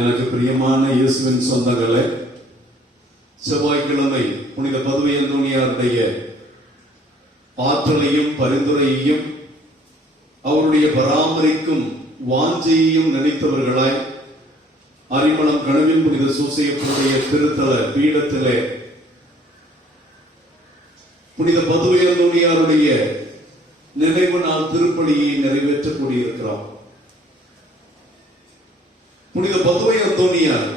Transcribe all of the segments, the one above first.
எனக்கு பிரியமான இயேசுவின் சொந்தங்களே, செவ்வாய்க்கிழமை புனித பதுவை அந்தோணியாருடைய ஆற்றலையும் பரிந்துரையையும் அவருடைய பராமரிக்கும் வாஞ்சையையும் நினைத்தவர்களாய் அரிமளம் கனவின் புனித சூசையப்பனுடைய திருத்தல பீடத்திலே புனித பதுவை அந்தோணியாருடைய நினைவு நாள் திருப்பலியை நிறைவேற்ற கூடியிருக்கிறோம். புனித பதுவை அந்தோணியார்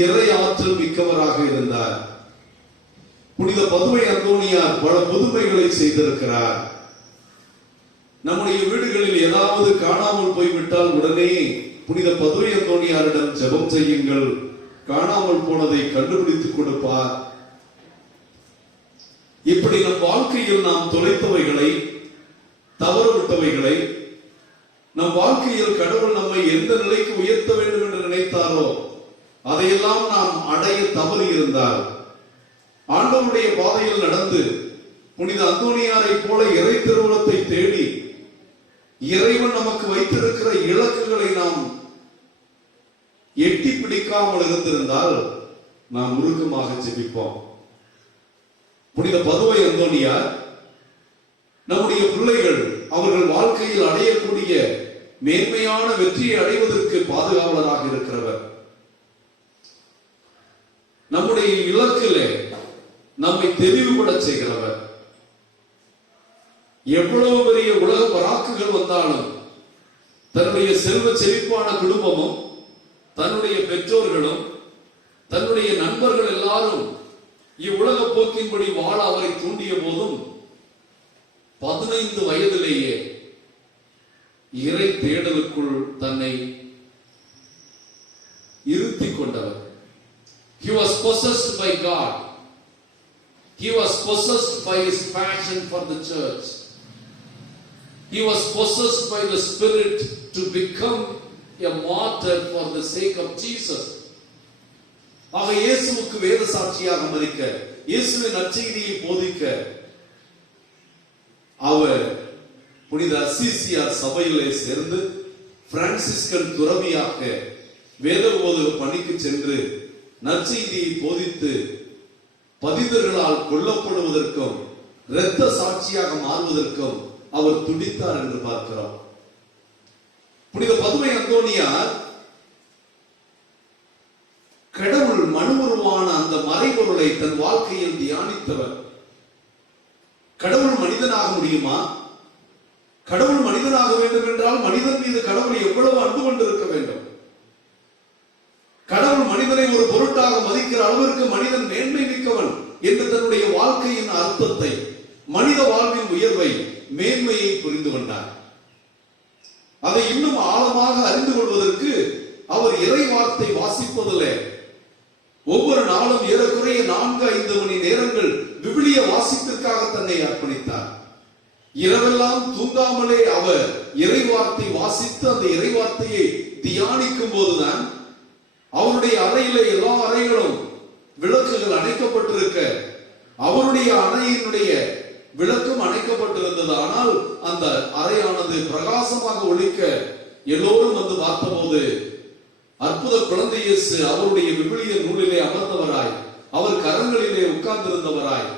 இறை ஆற்றல் மிக்கவராக இருந்தார். புனித பதுவை அந்தோணியார் பல புதுமைகளை செய்திருக்கிறார். நம்முடைய வீடுகளில் ஏதாவது காணாமல் போய்விட்டால் உடனே புனித பதுவை அந்தோணியாரிடம் ஜெபம் செய்யுங்கள், காணாமல் போனதை கண்டுபிடித்துக் கொடுப்பார். இப்படி நம் வாழ்க்கையில் நாம் தொலைத்தவைகளை, தவறவிட்டவைகளை, நம் வாழ்க்கையில் கடவுள் நம்மை எந்த நிலைக்கு உயர்த்த வேண்டும் என்று நினைத்தாரோ அதையெல்லாம் நாம் அடைய தவறி இருந்தால், ஆண்டவருடைய பாதையில் நடந்து புனித அந்தோணியாரை போல இறை திருவுளத்தை தேடி இறைவன் நமக்கு வைத்திருக்கிற இலக்குகளை நாம் எட்டி பிடிக்காமல் இருந்திருந்தால் நாம் உருக்கமாக ஜெபிப்போம். புனித பதுவை அந்தோணியார் நம்முடைய பிள்ளைகள் அவர்கள் வாழ்க்கையில் அடையக்கூடிய மேன்மையான வெற்றியை அடைவதற்கு பாதுகாவலராக இருக்கிறவர். நம்முடைய இலக்கிலே நம்மை தெளிவுபட செய்கிறவர். எவ்வளவு பெரிய உலக பராக்குகள் வந்தாலும் தன்னுடைய செல்வ செழிப்பான குடும்பமும் தன்னுடைய பெற்றோர்களும் தன்னுடைய நண்பர்கள் எல்லாரும் இவ்வுலக போக்கின்படி வாழ அவரை தூண்டிய போதும் 15 வயதிலேயே இறை தேடலுக்குள் தன்னை இருத்திக் கொண்டவர். He was possessed by God. He was possessed by his passion for the church. He was possessed by the Spirit to become a martyr for the sake of Jesus. ஆக இயேசுவுக்கு வேத சாட்சியாக மரிக்க, இயேசுவின் நற்செய்தியை போதிக்க அவர் புனித அசிசியார் சபையிலே சேர்ந்து பிரான்சிஸ்கன் துறவியாக வேத போதக பணிக்கு சென்று நற்செய்தியை போதித்து பதிதர்களால் கொல்லப்படுவதற்கும் இரத்த சாட்சியாக மாறுவதற்கும் அவர் துடித்தார் என்று பார்க்கிறோம். புனித பதுவை அந்தோணியார் கடவுள் மனுவுருவான அந்த மறைபொருளை தன் வாழ்க்கையில் தியானித்தவர். கடவுள் மனிதனாக முடியுமா? கடவுள் மனிதனாக வேண்டும் என்றால் மனிதன் மீது கடவுள் எவ்வளவு அன்பு கொண்டிருக்க வேண்டும். கடவுள் மனிதனை ஒரு பொருட்டாக மதிக்கிற அளவிற்கு மனிதன் மேன்மை மிக்கவன் என்று தன்னுடைய வாழ்க்கையின் அர்த்தத்தை, மனித வாழ்வின் உயர்வை, மேன்மையை புரிந்து கொண்டார். அதை இன்னும் ஆழமாக அறிந்து கொள்வதற்கு அவர் இறை வார்த்தை வாசிப்பதில்லை. ஒவ்வொரு நாளும் ஏறக்குறைய 4-5 மணி நேரங்கள் விவிலிய வாசிப்பிற்காக தன்னை அர்ப்பணித்தார். இரவெல்லாம் தூங்காமலே அவர் இறை வார்த்தை வாசித்து அந்த இறை வார்த்தையை தியானிக்கும் போதுதான் அவருடைய அறையிலே எல்லா அறைகளும் விளக்குகள் அணைக்கப்பட்டிருக்க, அவருடைய அறையினுடைய விளக்கும் அணைக்கப்பட்டிருந்தது. ஆனால் அந்த அறையானது பிரகாசமாக ஒளிக்க எல்லோரும் வந்து பார்த்தபோது அற்புத குழந்தை இயேசு அவருடைய விவிலிய நூலிலே அமர்ந்தவராய், அவர் கரங்களிலே உட்கார்ந்திருந்தவராய்,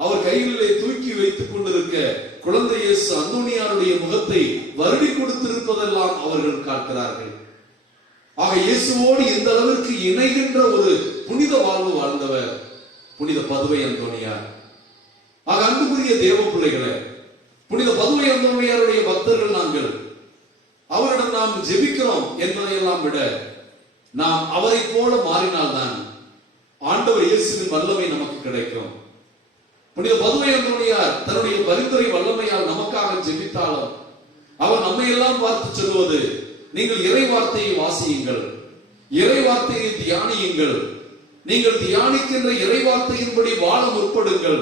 அவர் கைகளிலே தூக்கி வைத்துக் கொண்டிருக்க குழந்தை இயேசு அந்தோணியாருடைய முகத்தை வருடி கொடுத்திருப்பதெல்லாம் அவர்கள் காட்டுகிறார்கள். ஆக இயேசுவோடு இந்த அளவிற்கு இணைகின்ற ஒரு புனித வாழ்வு வாழ்ந்தவர் புனித பதுவை அந்தோணியார். ஆக அன்புக்குரிய தேவ பிள்ளைகளே, புனித பதுவை அந்தோணியாருடைய பக்தர்கள் நாங்கள். அவரிடம் நாம் ஜெபிக்கிறோம் என்பதையெல்லாம் விட நாம் அவரை போல மாறினால்தான் ஆண்டவர் இயேசுவின் வல்லமை நமக்கு கிடைக்கும். புனித பதுவை அந்தோணியார் தன்னுடைய பரிந்துரை வல்லமையால் நமக்காக ஜெபித்தாலும் அவர் நம்மை எல்லாம் பார்த்து சொல்வது, நீங்கள் இறை வார்த்தையை வாசியுங்கள், இறை வார்த்தையை தியானியுங்கள், நீங்கள் தியானிக்கின்ற இறை வார்த்தையின்படி வாழ முற்படுங்கள்.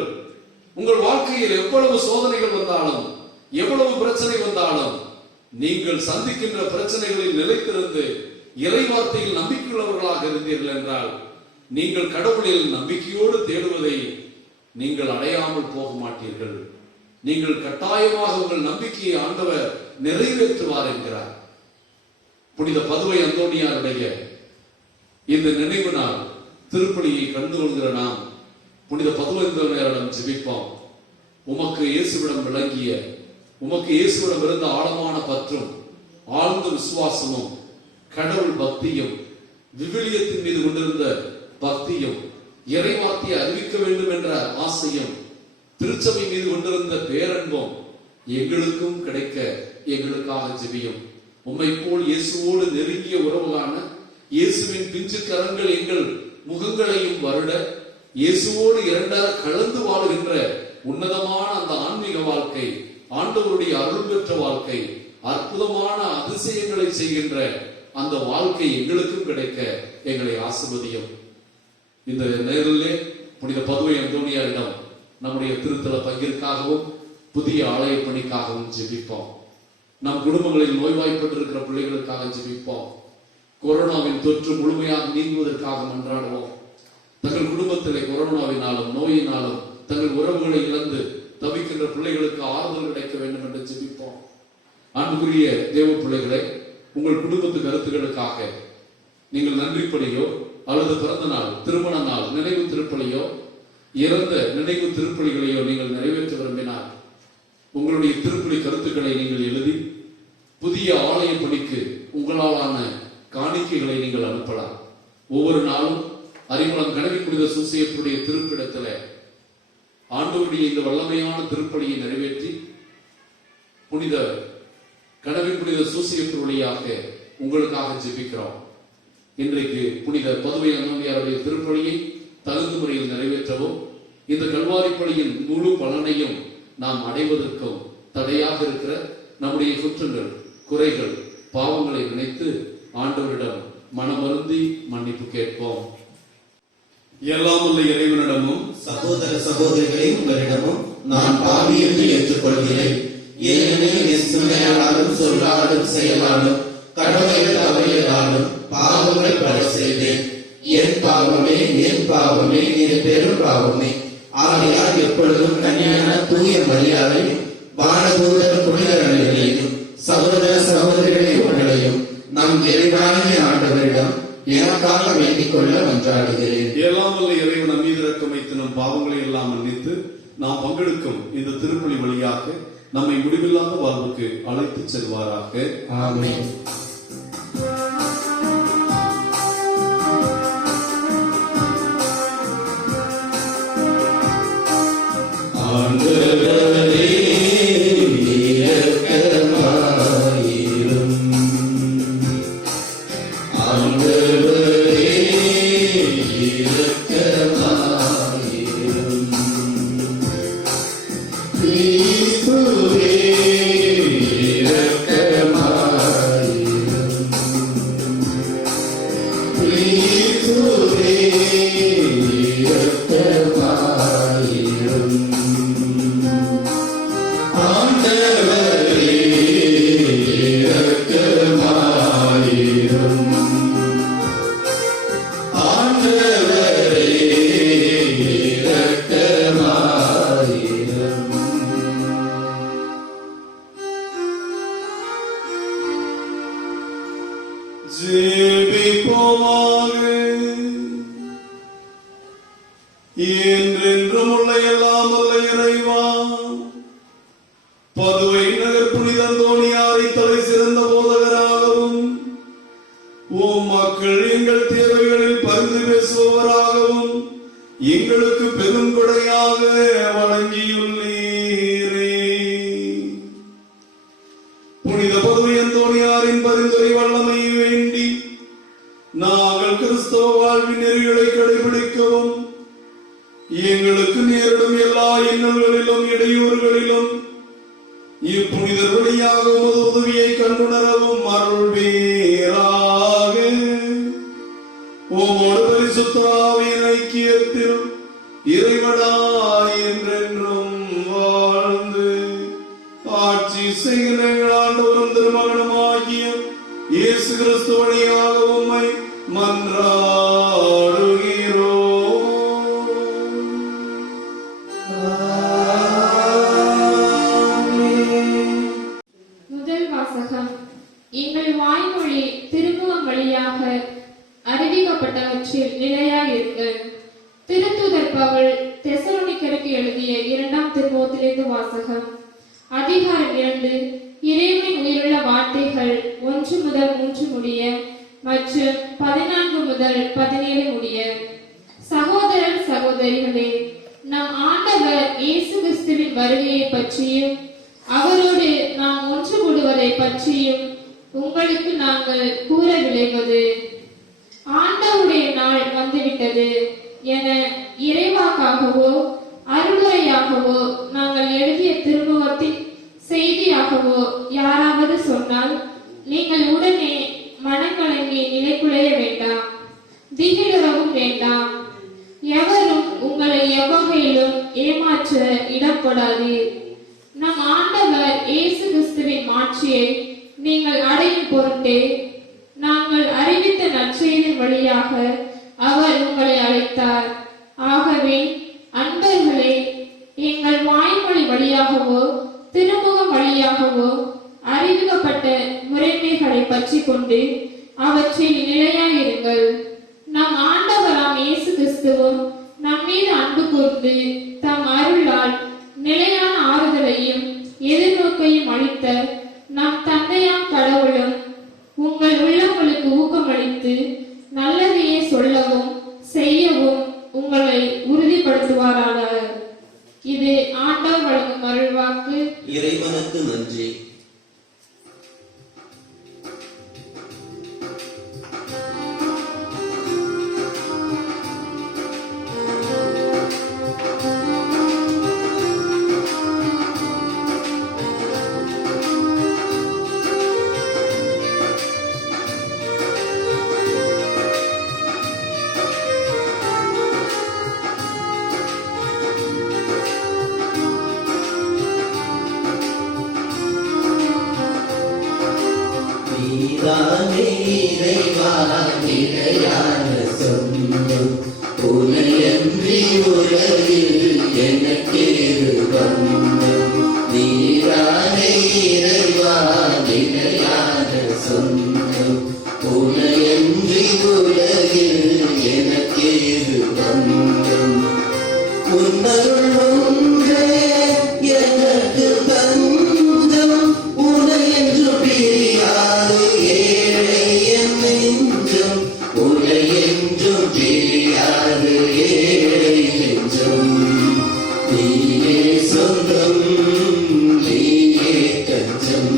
உங்கள் வாழ்க்கையில் எவ்வளவு சோதனைகள் வந்தாலும், எவ்வளவு பிரச்சனை வந்தாலும், நீங்கள் சந்திக்கின்ற பிரச்சனைகளில் நிலைத்திருந்து இறை வார்த்தையில் நம்பிக்கையுள்ளவர்களாக இருந்தீர்கள் என்றால் நீங்கள் கடவுளில் நம்பிக்கையோடு தேடுவதை நீங்கள் அடையாமல் போக மாட்டீர்கள். நீங்கள் கட்டாயமாக உங்கள் நம்பிக்கையை ஆண்டவர் நிறைவேற்றுவார் என்கிறார். புனித பதுவை அந்தோணியாருடைய இந்த நினைவு நாள் திருப்பலியை கண்டு கொள்கிற நாம் புனித பதுவை அந்தோணியாரிடம் ஜெபிப்போம். உமக்கு இயேசுவிடம் விளங்கிய, உமக்கு இயேசுவிடம் இருந்த ஆழமான பற்றும் ஆழ்ந்த விசுவாசமும் கடவுள் பக்தியும் விவிலியத்தின் மீது கொண்டிருந்த பக்தியும் இறைவார்த்தையை அறிவிக்க வேண்டும் என்ற ஆசையும் திருச்சபை மீது கொண்டிருந்த பேரன்பும் எங்களுக்கும் கிடைக்க எங்களுக்காக ஜெபியும். உம்மை போல் இயேசுவோடு நெருங்கிய உறவுகான இயேசுவின் பிஞ்சு கரங்கள் எங்கள் முகங்களையும் வருட இயேசுவோடு இரண்டர கலந்து வாழுகின்ற உன்னதமான அந்த ஆன்மீக வாழ்க்கை, ஆண்டவருடைய அருள் பெற்ற வாழ்க்கை, அற்புதமான அதிசயங்களை செய்கின்ற அந்த வாழ்க்கை எங்களுக்கும் கிடைக்க எங்களை ஆசீர்வதியும். இந்த நேரிலே புனித பதுவை அந்தோணியாரிடம் நம்முடைய திருத்தல பங்கிற்காகவும் புதிய ஆலய பணிக்காகவும் ஜெபிப்போம். நம் குடும்பங்களில் நோய்வாய்ப்பட்டிருக்கிற பிள்ளைகளுக்காக ஜெபிப்போம். கொரோனாவின் தொற்று முழுமையாக நீங்குவதற்காக மன்றாடுவோம். தங்கள் குடும்பத்திலே கொரோனாவினாலும் நோயினாலும் தங்கள் உறவுகளை இழந்து தவிக்கின்ற பிள்ளைகளுக்கு ஆறுதல் கிடைக்க வேண்டும் என்று ஜெபிப்போம். அன்புக்குரிய தேவ பிள்ளைகளே, உங்கள் குடும்பத்து கருத்துக்களுக்காக நீங்கள் நன்றி பலியோ அல்லது பிறந்த நாள், திருமண நாள் நினைவு திருப்பலியோ இறந்த நினைவு திருப்பலிகளையோ நீங்கள் நிறைவேற்ற விரும்பினால் உங்களுடைய திருப்பலி கருத்துக்களை நீங்கள் எழுதி புதிய ஆலய பணிக்கு உங்களாலான காணிக்கைகளை நீங்கள் அனுப்பலாம். ஒவ்வொரு நாளும் அறிமுகம் கனவி புனித சூசையத்துடைய திருப்பிடத்துல ஆண்டவருடைய இந்த வல்லமையான திருப்பலியை நிறைவேற்றி புனித கனவி புனித சூசையத்து வழியாக உங்களுக்காக ஜெபிக்கிறோம். இன்றைக்கு புனித பதுவை அந்தோணியாருடைய திருப்பலியை தகுந்த முறையில் நிறைவேற்றவும் இந்த கல்வாரி பலியின் முழு பலனையும் நாம் அடைவதற்கும் தடையாக இருக்கிற நம்முடைய குற்றங்கள், குறைகள், பாவங்களை நினைத்து ஆண்டவரிடம் மனமருந்தி மன்னிப்பு கேட்போம். எல்லாம் உள்ள இறைவனிடமும் சகோதர சகோதரிகளை உங்களிடமும் நான் பாவி என்று ஏற்றுக்கொள்கிறேன். ஏனெனில் என் சிந்தனையாலும் சொல்லாலும் செயலாலும் கடமைகள் தவறியதாலும் பாவங்கள் பல செய்தேன். என் பாவமே, என் பாவமே, என் பெரும் பாவமே. ஆகையால் எப்பொழுதும் கன்னியான தூய மரியாதை வானதூதர் புனிதர்களையும் சகோதர சகோதரிகளை உங்களையும் நம் இறைவனாகிய ஆண்டவரிடம் எனக்காக வேண்டிக் கொள்ள மன்றாடுகிறேன். எல்லாம் வல்ல இறைவன் நம் மீது இரக்கம் வைத்து நம் பாவங்களை எல்லாம் மன்னித்து நாம் பங்கெடுக்கும் இந்த திருப்பலி வழியாக நம்மை முடிவில்லாத வாழ்வுக்கு அழைத்து செல்வாராக. ஆமென். ஆண்டவரே இரக்கமாயிரும். ஆண்டவரே இரக்கமாயிரும். கிறிஸ்துவே இரக்கமாயிரும். கிறிஸ்துவே இரக்கமாயிரும். ஆண்டவரே இரக்கமாயிரும். ஆண்டவரே இரக்கமாயிரும். ஜெபிப்போமாக. என்றென்றும் உள்ள எல்லாம் வல்ல இறைவா, பதுவை நகர் புனித அந்தோணியாரை தலை சிறந்த போதகராகவும் உம் மக்கள் எங்கள் தேவைகளில் பரிந்து பேசுபவராகவும் எங்களுக்கு பெருங்கொடையாக வழங்கியுள்ளீரே. புனித பதுவை அந்தோணியாரின் பரிந்துரை வல்லமையை வேண்டி நாங்கள் கிறிஸ்தவ வாழ்வின் நெறிகளை கடைபிடிக்கவும் எங்களுக்கு நேரிடும் எல்லா இன்னல்களிலும் இடையூறுகளிலும் இப்புனிதர் வழியாக உமது உதவியை கண்டுணரவும் அருள்வீராக. உமோடு பரிசுத்த ஆவியின் ஐக்கியத்தில் இறைவனாய் என்றென்றும் வாழ்ந்து ஆட்சி செய்கிற எங்கள் ஆண்டவரும் திருமகனுமாகிய இயேசு கிறிஸ்து வழியாக உம்மை மன்றாடுகிறோம். முதல் வாசகம். எங்கள் வாய்மொழி வழியாக அறிவிக்கப்பட்டவற்றில் நிலையாயிருங்கள். திருத்தூதர் பவுல் தெசலோனிக்கருக்கு எழுதிய 2 திருமுகத்திலிருந்து வாசகம். அதிகாரம் 2. இறைவனின் உயிருள்ள வார்த்தைகள் 1 முதல் 3 முடிய மற்றும் 14 முதல் 17 முடிய. சகோதரர் சகோதரிகளே, நம் ஆண்டவர் இயேசு கிறிஸ்துவின் வருகையை பற்றியும் அவரோடு நாம் ஒன்று கூடுவதை பற்றியும் உங்களுக்கு நாங்கள் கூற விளைவது, ஆண்டவருடைய நாள் வந்துவிட்டது என இறைவாக்காகவோ அருளுரையாகவோ நாங்கள் எழுதிய திருமுகத்தின் செய்தியாகவோ யாராவது சொன்னால் நீங்கள் உடனே மனக்கலங்கி நிலைக்குலைய வேண்டாம், திகிலுறவும் வேண்டாம். எவரும் உங்களை எவ்வகையிலும் ஏமாற்ற இடம் கொடாதீர். நம் ஆண்டவர் இயேசு கிறிஸ்துவின் மாட்சியை நீங்கள் அடையும் பொருட்டே நாங்கள் அறிவித்த நற்செய்தி வழியாக அவர் உங்களை அழைத்தார். ஆகவே அன்பர்களே, எங்கள் வாய்மொழி வழியாகவோ திருமுகம் வழியாகவோ அறிவிக்கப்பட்ட முறைமைகளை பற்றி கொண்டு அவற்றில் நிலையாயிருங்கள். நம் ஆண்டவராம் இயேசு கிறிஸ்துவும் நம்மீது அன்பு கூர்ந்து தம் அருளால் நிலையான ஆறுதலையும் எதிர்நோக்கையும் அளித்த நம் தந்தையாம் கடவுளும் உங்கள் உள்ளங்களுக்கு ஊக்கமளித்து நல்லதையே சொல்லவும் செய்யவும் உங்களை உறுதிப்படுத்துவாராக. இது ஆண்டவர் வழங்கும் அருள்வாக்கு. இறைவனுக்கு நன்றி. நீதானே இறைவா நிலையான சொந்தம், உனையன்றி உலகில் எனக்கேது பந்தம். நீதானே இறைவா நிலையான சொந்தம், உனையன்றி உலகில் எனக்கேது பந்தம். உன்னருள் ஒன்றே எனக்கு தஞ்சம், உனையன்று பிரியாது ஏழை என் நெஞ்சம், உனையென்றும் பிரியாது ஏழை நெஞ்சம். நீயே சொந்தம், நீயே தஞ்சம்,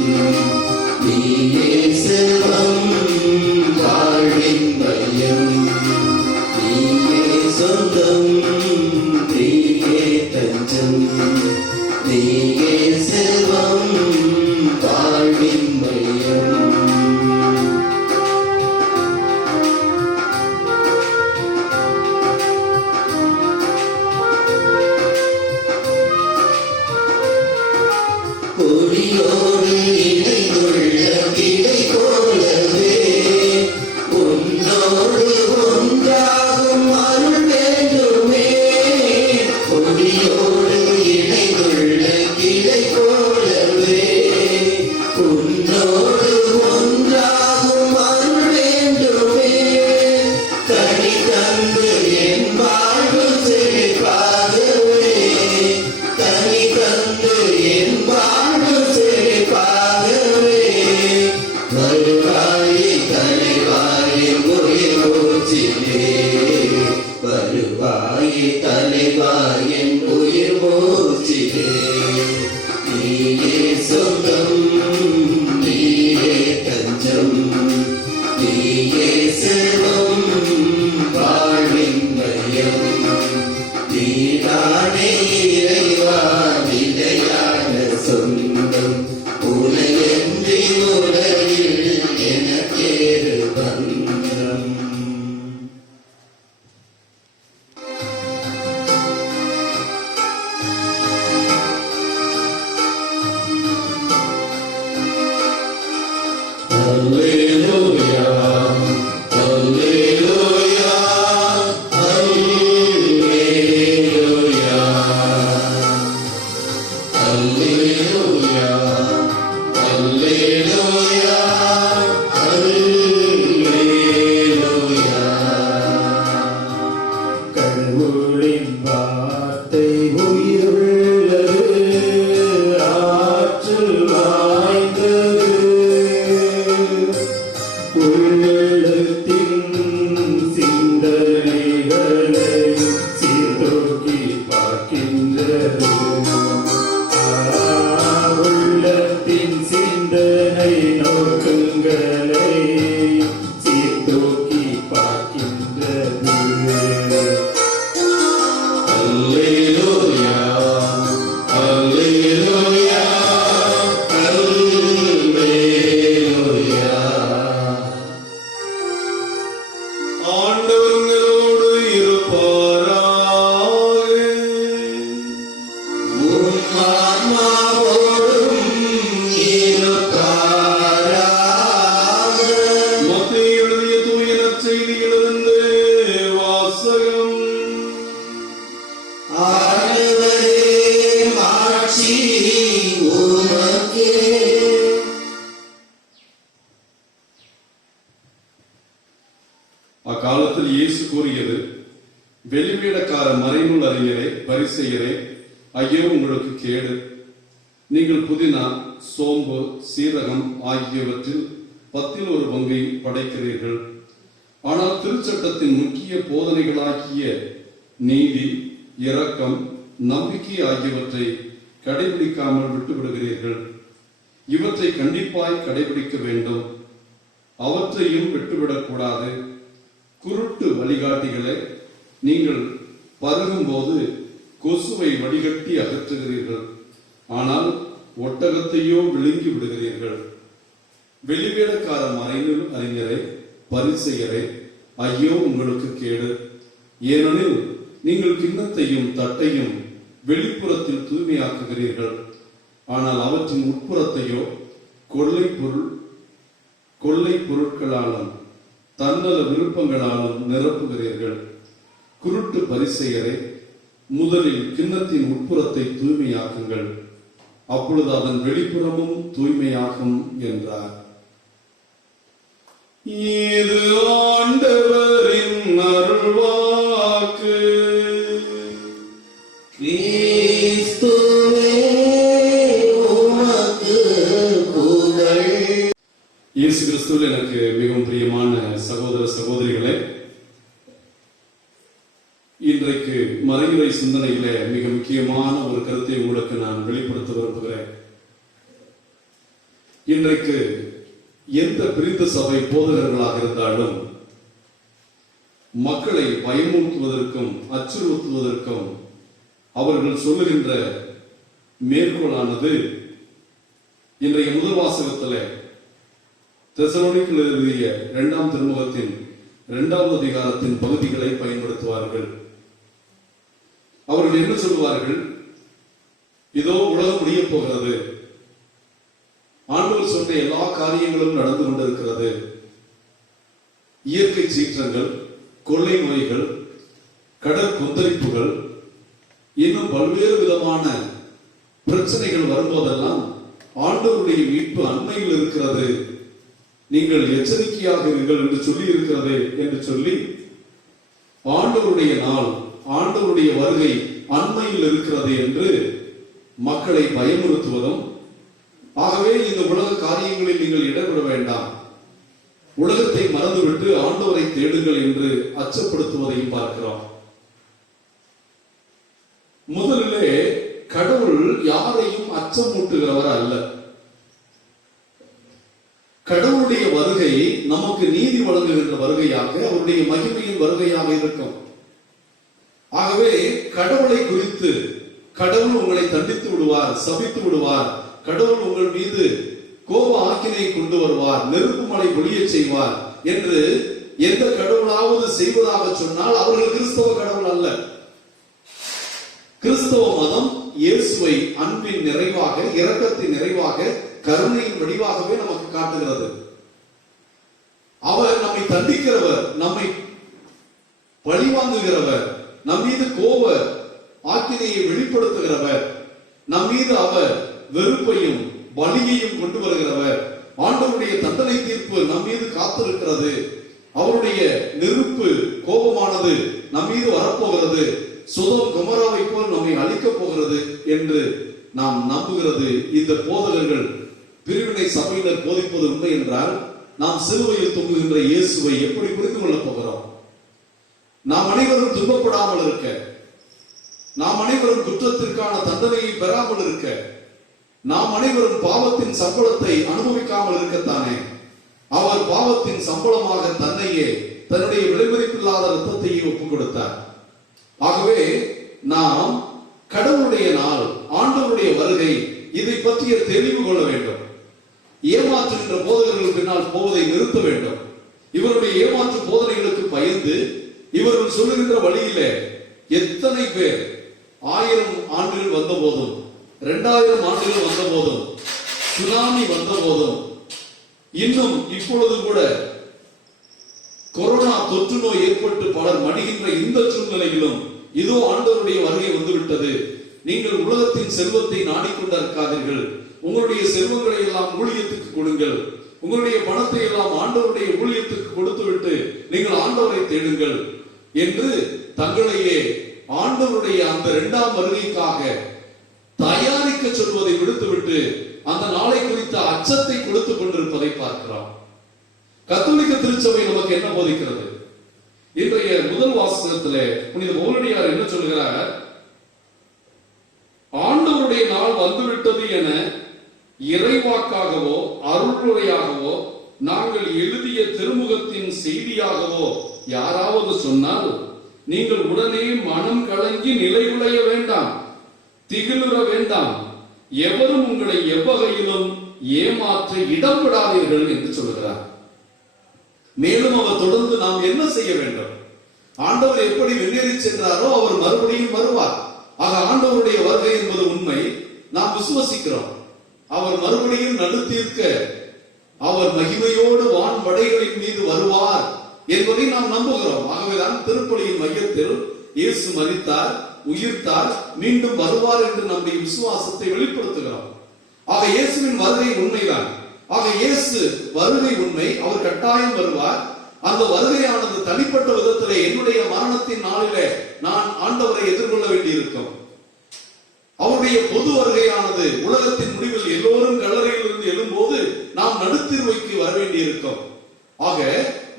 நீயே செல்வம், வாழ்வின் மையம். நீயே சொந்தம், நீயே தஞ்சம், நீயே செல்வம், வாழ்வின் மையம். கொடியோடு இணைந்துள்ள கிளை போலவே உன்னோடு ஒன்றாகும் அருள் வேண்டுமே. கொடியோடு இணைந்துள்ள கிளை போலவே உன்னோடு ஒன்றாகும் அருள் வேண்டுமே. கனி தந்து என் வாழ்வு செழிப்பாகவே, கனி தந்து என் வாழ்வு செழிப்பாகவே. வருவாயே தலைவாயே உயிர் மூச்சிலே, வருவாயே தலைவாயே உயிர் மூச்சிலே. நீயே சொந்தம், நீயே தஞ்சம், நீயே செல்வம், வாழ்வின் மையம். நீதானே இறைவா நிலையான சொந்தம், உனையன்றி உலகில் எனக்கேது பந்தம். Alleluia, Alleluia, Alleluia. அக்காலத்தில் இயேசு கூறியது, வெளிவேடக்கார மறைநூல் அறிஞரே, பரிசேயரே, ஐயோ உங்களுக்கு கேடு! நீங்கள் புதினா, சோம்பு, சீரகம் ஆகியவற்றில் 1/10 படைக்கிறீர்கள். ஆனால் திருச்சட்டத்தின் முக்கிய போதனைகளாகிய நீதி, இரக்கம், நம்பிக்கை ஆகியவற்றை கடைபிடிக்காமல் விட்டுவிடுகிறீர்கள். இவற்றை கண்டிப்பாய் கடைபிடிக்க வேண்டும். அவற்றையும் விட்டுவிடக்கூடாது. குருட்டு வழிகாட்டிகளை, நீங்கள் பருகும்போது கொசுவை வடிகட்டி அகற்றுகிறீர்கள், ஆனால் ஒட்டகத்தையோ விழுங்கி விடுகிறீர்கள். வெளிவேடக்கார மறைநூல் அறிஞரே, பரிசேயரே, ஐயோ உங்களுக்கு கேடு! ஏனெனில் நீங்கள் கிண்ணத்தையும் தட்டையும் வெளிப்புறத்தில் தூய்மையாக்குகிறீர்கள், ஆனால் அவற்றின் உட்புறத்தையோ கொள்ளை பொருட்களாலும் தன்னல விருப்பங்களாலும் நிரப்புகிறீர்கள். குருட்டு பரிசேயரே, முதலில் கிண்ணத்தின் உட்புறத்தை தூய்மையாக்குங்கள், அப்பொழுது அதன் வெளிப்புறமும் தூய்மையாகும் என்றார். இது ஆண்டவரின் அருள்வாக்கு. கிறிஸ்துவே உமக்கு புகழ். இயேசு கிறிஸ்துவில் எனக்கு மிகவும் பிரியமான சகோதர சகோதரிகளே, இன்றைக்கு மறைமுறை சிந்தனையில மிக முக்கியமான ஒரு கருத்தை உங்களுக்கு நான் வெளிப்படுத்த விரும்புகிறேன். இன்றைக்கு எந்த பிரிந்த சபை போதகர்களாக இருந்தாலும் மக்களை பயமூட்டுவதற்கும் அச்சுறுத்துவதற்கும் அவர்கள் சொல்லுகின்ற மேற்கோளானது இன்றைய முதல் வாசகத்தில் தெசலோனிக்கேயர் எழுதிய 2ஆம் திருமுகத்தின் 2வது அதிகாரத்தின் பகுதிகளை பயன்படுத்துவார்கள். அவர்கள் என்ன சொல்வார்கள்? இதோ உலகம் முடிய போகிறது, ஆண்டவர் சொன்ன எல்லா காரியங்களும் நடந்து கொண்டிருக்கிறது, இயற்கை சீற்றங்கள், கொள்ளை நோய்கள், கடல் கொந்தளிப்புகள், இன்னும் பல்வேறு விதமான பிரச்சனைகள் வரும்போதெல்லாம் ஆண்டவருடைய மீட்பு அண்மையில் இருக்கிறது, நீங்கள் எச்சரிக்கையாக இருங்கள் என்று சொல்லி இருக்கிறது என்று சொல்லி ஆண்டவருடைய நாள், ஆண்டவருடைய வருகை அண்மையில் இருக்கிறது என்று மக்களை பயமுறுத்துவதும், ஆகவே இந்த உலக காரியங்களில் நீங்கள் ஈடுபட வேண்டாம், உலகத்தை மறந்துவிட்டு ஆண்டவரை தேடுங்கள் என்று அச்சப்படுத்துவதையும் பார்க்கிறோம். முதலிலே கடவுள் யாரையும் அச்சமூட்டுகிறவர் அல்ல. கடவுளுடைய வருகை நமக்கு நீதி வழங்குகின்ற வருகையாக, அவருடைய மகிமையின் வருகையாக இருக்கும். ஆகவே கடவுளை குறித்து, கடவுள் உங்களை தண்டித்து விடுவார், சபித்து விடுவார், கடவுள் உங்கள் மீது கோப ஆக்கினை கொண்டு வருவார், நெருப்பு மழை பொழிய செய்வார் என்று எந்த கடவுளாவது செய்வதாக சொன்னால் அவர்கள் கிறிஸ்தவ கடவுள் அல்ல. கிறிஸ்தவ மதம் இயேசுவை அன்பின் நிறைவாக, இரக்கத்தின் நிறைவாக, கருணையின் வடிவாகவே நமக்கு காட்டுகிறது. அவர் நம்மை தண்டிக்கிறவர், நம்மை பழிவாங்குகிறவர், நம் மீது கோப ஆக்கினையை வெளிப்படுத்துகிறவர், நம் மீது அவர் வெறுப்பையும் வலியையும் கொண்டு வருகிறவர். ஆண்டவருடைய தண்டனை தீர்ப்பு நம் மீது காத்திருக்கிறது, அவருடைய நெருப்பு கோபமானது நம் மீது வரப்போகிறது, சோதோம் கொமோராவை போல் நம்மை அழிக்கப் போகிறது என்று நாம் நம்புகிறது. இந்த போதகர்கள், பிரிவினை சபையினர் போதிப்பது உண்மை என்றால் நாம் சிலுவையில் தொங்குகின்ற இயேசுவை எப்படி புரிந்து கொள்ளப் போகிறோம்? நாம் அனைவரும் துன்பப்படாமல் இருக்க, நாம் அனைவரும் குற்றத்திற்கான தண்டனையை பெறாமல் இருக்க, நாம் அனைவரும் பாவத்தின் சம்பளத்தை அனுபவிக்காமல் இருக்கத்தானே அவர் பாவத்தின் சம்பளமாக தன்னையே, தன்னுடைய விலைமதிப்பில்லாத ரத்தத்தையே ஒப்புக் கொடுத்தார். ஆகவே நாம் கடவுளுடைய நாள், ஆண்டவருடைய வருகை, இதை பற்றிய தெளிவு கொள்ள வேண்டும். ஏமாற்றுகின்ற போதகர்கள் பின்னால் போவதை நிறுத்த வேண்டும். இவருடைய ஏமாற்று போதனைகளுக்கு பயந்து இவர்கள் சொல்லுகின்ற வழியிலே எத்தனை பேர் 1000 ஆண்டுகள் வந்த போதும், 2000 ஆண்டுகள் வந்த போதும், சுனாமி வந்த போதும், இன்னும் இப்பொழுது கூட கொரோனா தொற்று நோய் ஏற்பட்டு பலர் மடிகின்ற இந்த சூழ்நிலையிலும் இதோ ஆண்டவருடைய வருகை வந்துவிட்டது, நீங்கள் உலகத்தின் செல்வத்தை நாடிக்கொண்டிருக்காதீர்கள், உங்களுடைய செல்வங்களை எல்லாம் ஊழியத்துக்கு கொடுங்கள், உங்களுடைய பணத்தை எல்லாம் ஆண்டவருடைய ஊழியத்துக்கு கொடுத்துவிட்டு நீங்கள் ஆண்டவரை தேடுங்கள் என்று தங்களையே ஆண்டவருடைய அந்த இரண்டாம் வருகைக்காக தயாரிக்க சொல்வதை விடுத்துவிட்டு அந்த நாளை குறித்த அச்சத்தை கொடுத்துக் கொண்டிருப்பதை பார்க்கிறோம். கத்தோலிக்க திருச்சபை நமக்கு என்ன போதிக்கிறது? இன்றைய முதல் வாசகத்திலே புனித பவுலடியார் என்ன சொல்கிறார்? ஆண்டவருடைய நாள் வந்துவிட்டது என இறைவாக்காகவோ அருளுரையாகவோ நாங்கள் எழுதிய திருமுகத்தின் செய்தியாகவோ யாராவது சொன்னால் நீங்கள் உடனே மனம் கலங்கி நிலைகுலைய வேண்டாம், திகிலுற வேண்டாம், எவரும் உங்களை எவ்வகையிலும் ஏமாற்ற இடம் விடாதீர்கள் என்று சொல்கிறார். மேலும் அவர் தொடர்ந்து நாம் என்ன செய்ய வேண்டும்? ஆண்டவர் எப்படி வெளியேறி சென்றாரோ அவர் மறுபடியும் வருவார். ஆக ஆண்டவருடைய வருகை என்பது உண்மை, நாம் விசுவசிக்கிறோம். அவர் மறுபடியும் நடுத்தீர்க்க அவர் மகிமையோடு வான் படைகளின் மீது வருவார் என்பதை நாம் நம்புகிறோம். ஆகவேதான் திருப்பலியின் மையத்தில் இயேசு மரித்தார், உயிர்த்தார், மீண்டும் வருவார் என்று நம்முடைய விசுவாசத்தை வெளிப்படுத்துகிறோம். ஆக இயேசுவின் வருகை உண்மைதான். ஆக இயேசு வருகை உண்மை, அவர் கட்டாயம் வருவார். அந்த வருகையானது தனிப்பட்ட விதத்திலே என்னுடைய மரணத்தின் நாளிலே நான் ஆண்டவரை எதிர்கொள்ள வேண்டியிருக்கும். அவருடைய பொது வருகையானது உலகத்தின் முடிவில் எல்லோரும் கல்லறையிலிருந்து எழும்போது நாம் நடுத்தீர்வைக்கு வர வேண்டியிருக்கும். ஆக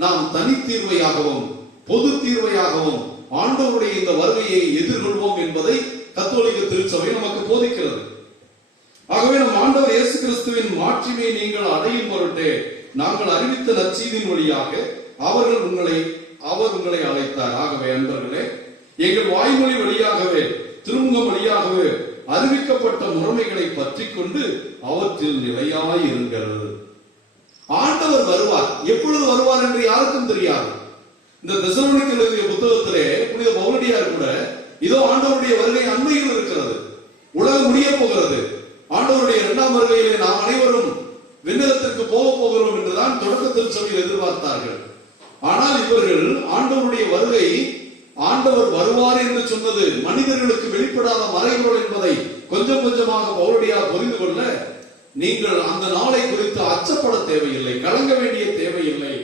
நாம் தனித்தீர்வையாகவும் பொது தீர்வையாகவும் ஆண்டவருடைய இந்த வருகையை எதிர்கொள்வோம் என்பதை கத்தோலிக்க திருச்சபை நமக்கு போதிக்கிறது. ஆகவே நம் ஆண்டவர் இயேசு கிறிஸ்துவின் மாட்சிமையை நீங்கள் அடையும் பொருட்டே நாங்கள் அறிவித்த நற்செய்தியின் வழியாக அவர் உங்களை அழைத்தார். ஆகவே அன்பர்களே, எங்கள் வாய்மொழி வழியாகவே திருமுகம் வழியாகவே அறிவிக்கப்பட்ட முறைமைகளை பற்றி கொண்டு அவற்றில் நிலையாயிருங்கள். ஆண்டவர் வருவார். எப்பொழுது வருவார் என்று யாருக்கும் தெரியாது. இந்த தெசலோனிக்கேயர் எழுதிய புத்தகத்திலே புனித பவுலடியார் கூட இதோ ஆண்டவருடைய வருகை அண்மையில் இருக்கிறது, உலகம் முடிய போகிறது, ஆண்டவருடைய இரண்டாம் வருகையிலே நாம் அனைவரும் விண்ணகத்திற்கு போக போகிறோம் என்றுதான் தொடக்க திருச்சபையில் எதிர்பார்த்தார்கள். ஆனால் இவர்கள் ஆண்டவருடைய வருகை, ஆண்டவர் வருவார் என்று சொன்னது மனிதர்களுக்கு வெளிப்படாத மறைபொருள் என்பதை கொஞ்சம் கொஞ்சமாக பவுலடியார் புரிந்து கொள்ள, நீங்கள் அந்த நாளை குறித்து அச்சப்பட தேவையில்லை, கலங்க வேண்டிய தேவையில்லை.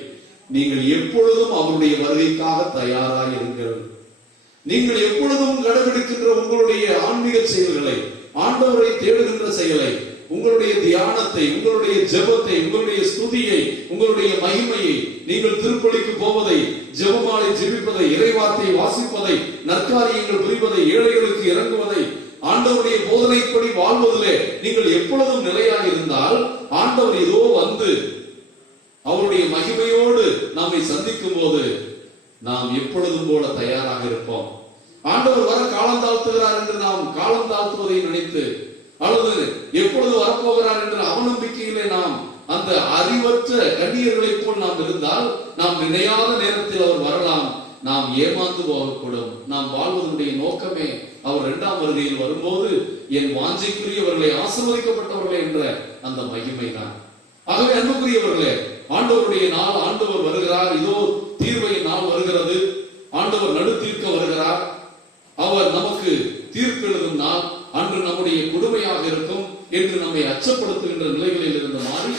நீங்கள் எப்பொழுதும் அவருடைய வருகைக்காக தயாராயிருங்கள். நீங்கள் எப்பொழுதும் கடைபிடிக்கின்ற உங்களுடைய ஆன்மீக செயல்களை, ஆண்டவரை தேடுகின்ற செயலை, உங்களுடைய தியானத்தை, உங்களுடைய ஜெபத்தை, உங்களுடைய ஸ்துதியை, உங்களுடைய மகிமையை, நீங்கள் திருப்பலிக்கு போவதை, ஜெபமாலை ஜெபிப்பதை, இறைவார்த்தையை வாசிப்பதை, நற்காரியங்கள் புரிவதை, ஏழைகளுக்கு இறங்குவதை, ஆண்டவருடைய போதனைப்படி வாழ்வதிலே நீங்கள் எப்பொழுதும் நிலையாக இருந்தால் ஆண்டவர் ஏதோ வந்து அவருடைய மகிமையோடு நம்மை சந்திக்கும் போது நாம் எப்பொழுதும் போல தயாராக இருப்போம். ஆண்டவர் வர காலம் தாழ்த்துகிறார் என்று நாம் காலம் தாழ்த்துவதை நினைத்து, அல்லது எப்பொழுது வரப்போகிறார் என்ற அவநம்பிக்கையிலே நாம் அந்த அறிவற்ற கண்ணியர்களைப் போல் நாம் இருந்தால் நாம் நினையாத நேரத்தில் அவர் வரலாம், நாம் ஏமாந்து போகக்கூடும். நாம் வாழ்வதனுடைய நோக்கமே அவர் இரண்டாம் வருகையில் வரும்போது என் வாஞ்சைக்குரியவர்களை, ஆசீர்வதிக்கப்பட்டவர்களே என்ற அந்த மகிமை தான். ஆகவே அன்புக்குரியவர்களே, ஆண்டவருடைய நாள், ஆண்டவர் வருகிறார், இதோ தீர்வையின் நாள் வருகிறது, ஆண்டவர் நடுத்தீர்க்க வருகிறார், அவர் நமக்கு தீர்ப்பு எழுதும் நாள் அன்று நம்முடைய கொடுமையாக இருக்கும் என்று நம்மை அச்சப்படுத்துகின்ற நிலைகளில் இருந்து மாறி,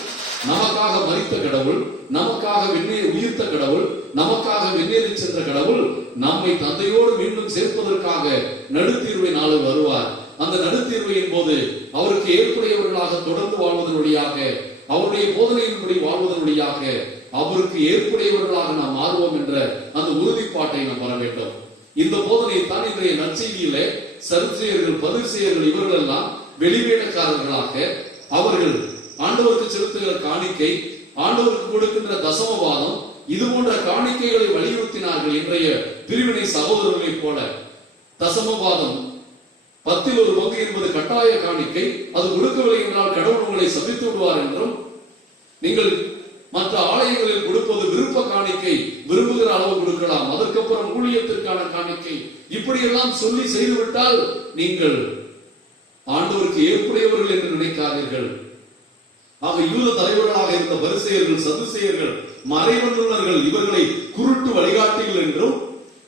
நமக்காக மரித்த கடவுள், நமக்காக உயிர்த்த கடவுள், நமக்காக வெண்ணேறி சென்ற கடவுள் நம்மை தந்தையோடு மீண்டும் சேர்ப்பதற்காக நடுத்தீர்வை நாளில் வருவார். அந்த நடுத்தீர்வையின் போது அவருக்கு ஏற்புடையவர்களாக தொடர்ந்து வாழ்வதன் வழியாக, அவருடைய போதனையின்படி வாழ்வதன் வழியாக அவருக்கு ஏற்புடையவர்களாக நாம் மாறுவோம் என்ற அந்த உறுதிப்பாட்டை நாம் வர வேண்டும். இந்த போதனை தான் இன்றைய நற்செய்தியிலே சரிசேயர்கள், பரிசேயர்கள் இவர்கள் எல்லாம் வெளிவேடக்காரர்களாக அவர்கள் ஆண்டவருக்கு செலுத்துகிற காணிக்கை, ஆண்டவருக்கு கொடுக்கின்ற தசமபாதம், இது போன்ற காணிக்கைகளை வலியுறுத்தினார்கள். இன்றைய பிரிவினை சகோதரர்களைப் போல தசமபாதம் 10% என்பது கட்டாய காணிக்கை, அது கொடுக்கவில்லை என்றால் கடவுள் உங்களை சபித்து விடுவார் என்றும், நீங்கள் மற்ற ஆலயங்களில் கொடுப்பது விருப்ப காணிக்கை, விரும்புகிற அளவு கொடுக்கலாம், அதற்கப்புறம் ஊழியத்திற்கான காணிக்கை, இப்படியெல்லாம் சொல்லி செய்துவிட்டால் நீங்கள் ஆண்டவருக்கு ஏற்புடையவர்கள் என்று நினைக்காதீர்கள். ஆக யூத தலைவர்களாக இருந்த பரிசேயர்கள், சதுசேயர்கள், மறைவல்லுநர்கள் இவர்களை குருட்டு வழிகாட்டிகள் என்றும்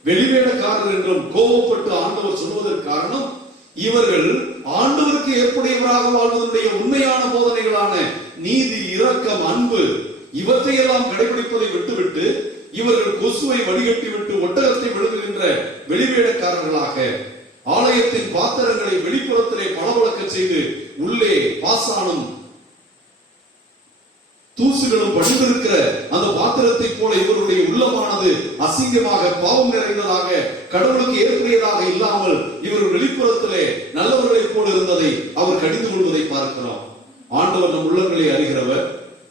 வெளிவேடக்காரர் என்றும் கோபப்பட்டு ஆண்டவர் சொல்வதற்கு காரணம், இவர்கள் ஆண்டவருக்கு ஏற்புடையவராக வாழ்வதனுடைய உண்மையான போதனைகளான நீதி, இரக்கம், அன்பு இவற்றையெல்லாம் கடைபிடிப்பதை விட்டுவிட்டு இவர்கள் கொசுவை வடிகட்டி விட்டு ஒட்டகத்தை விழுங்குகின்ற வெளிவேடக்காரர்களாக ஆலயத்தின் பாத்திரங்களை வெளிப்புறத்திலே பளபளக்க செய்து உள்ளே பாசானம் தூசுகளும் படிந்திருக்கிற அந்த பாத்திரத்தை போல இவருடைய உள்ளமானது அசிங்கமாக பாவம் நிறைந்ததாக கடவுளுக்கு ஏற்புடையதாக இல்லாமல் இவர் வெளிப்புறத்திலே நல்லவர்களைப் போல இருந்ததை அவர் கடிந்து கொள்வதை பார்க்கிறோம். ஆண்டவர் நம் உள்ளங்களை அறிகிறவர்,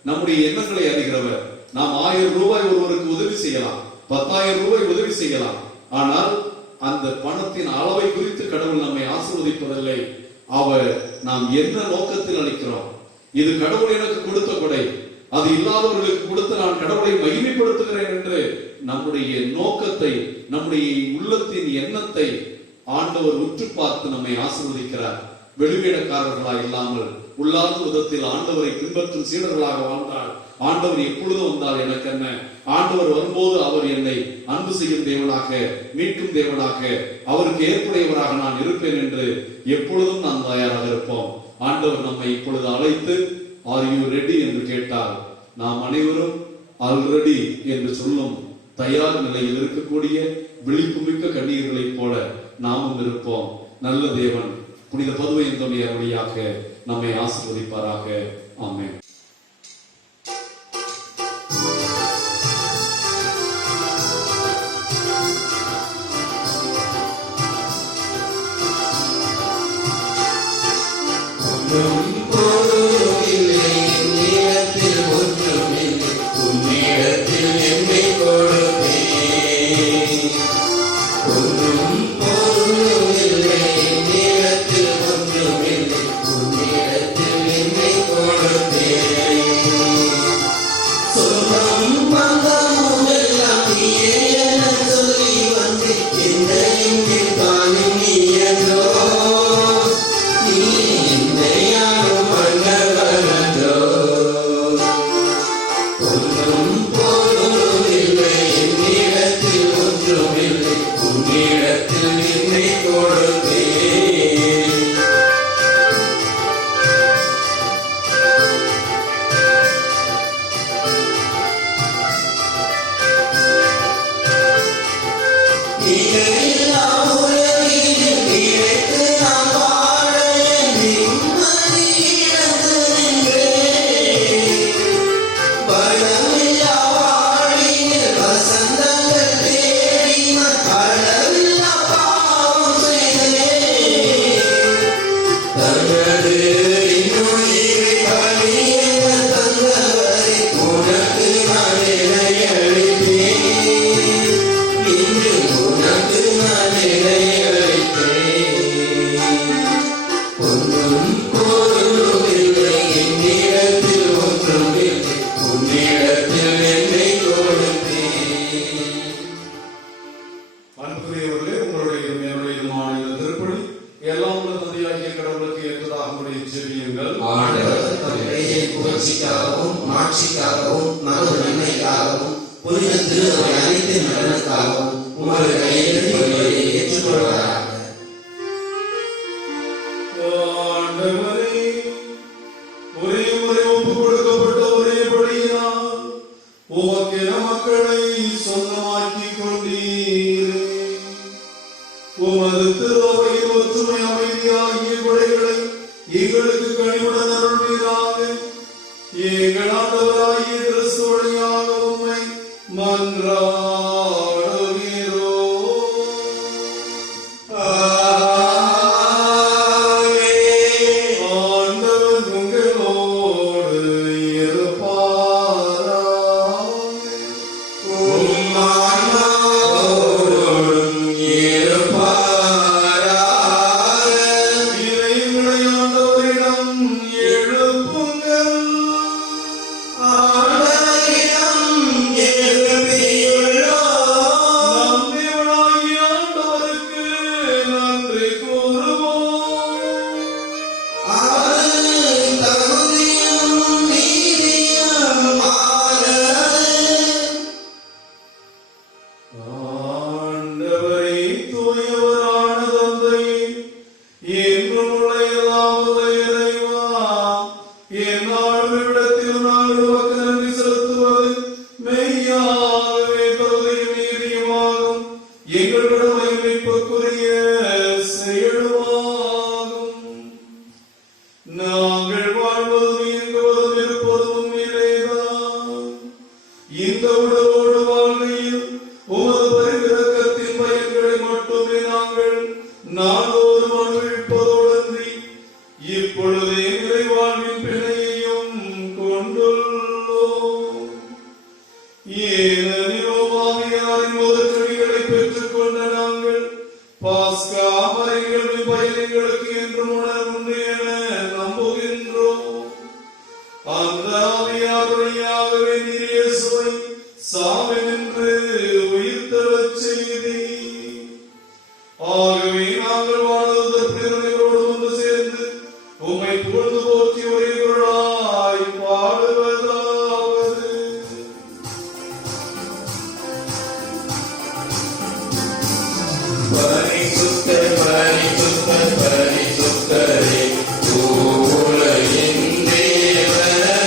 நம்முடைய எண்ணங்களை அறிகிறவர். நாம் 1000 ரூபாய் ஒருவருக்கு உதவி செய்யலாம், 10,000 ரூபாய் உதவி செய்யலாம். ஆனால் அந்த பணத்தின் அளவை குறித்து கடவுள் நம்மை ஆசீர்வதிப்பதில்லை. அவர் நாம் என்ன நோக்கத்தில் அளிக்கிறோம், இது கடவுள் எனக்கு கொடுத்த கொடை, அது இல்லாதவர்களுக்கு கொடுத்து நான் கடவுளை மகிமைப்படுத்துகிறேன் என்று நம்முடைய நோக்கத்தை, நம்முடைய உள்ளத்தின் எண்ணத்தை ஆண்டவர் உற்று பார்த்து நம்மை ஆசீர்வதிக்கிறார். வெளிவேடக்காரர்களா இல்லாமல் உள்ளார்ந்த விதத்தில் ஆண்டவரை பின்பற்றும் சீடர்களாக வாழ்ந்தால் ஆண்டவர் எப்பொழுதும் வந்தால் எனக்கு என்ன, ஆண்டவர் வரும்போது அவர் என்னை அன்பு செய்யும் தேவனாக, மீட்கும் தேவனாக, அவருக்கு ஏற்புடையவராக நான் இருப்பேன் என்று எப்பொழுதும் நாம் தயாராக இருப்போம். ஆண்டவர் நம்மை இப்பொழுது அழைத்து ஆர் யூ ரெடி என்று கேட்டால் நாம் அனைவரும் ஆல்ரெடி என்று சொல்லும் தயார் நிலையில் இருக்கக்கூடிய விழிப்புமிக்க கண்ணீர்களைப் போல நாமும் இருப்போம். நல்ல தேவன் புனித பதுவை அந்தோனியார் வழியாக நம்மை ஆசீர்வதிப்பாராக. ஆமென். என்றும் உள்ள இறைவா, என்னாலும் சாவினின்று உயிர்த்தெழச் செய்தி. ஆகவே நாங்கள் வாழ்வதற்கோடு வந்து சேர்ந்து உம்மை புகழ்ந்து போற்றி ஒரே குரலாய் பாடுவதாவது. பரிசுத்தர் பரிசுத்தர் பரிசுத்தரே உலகின் தேவனாகிய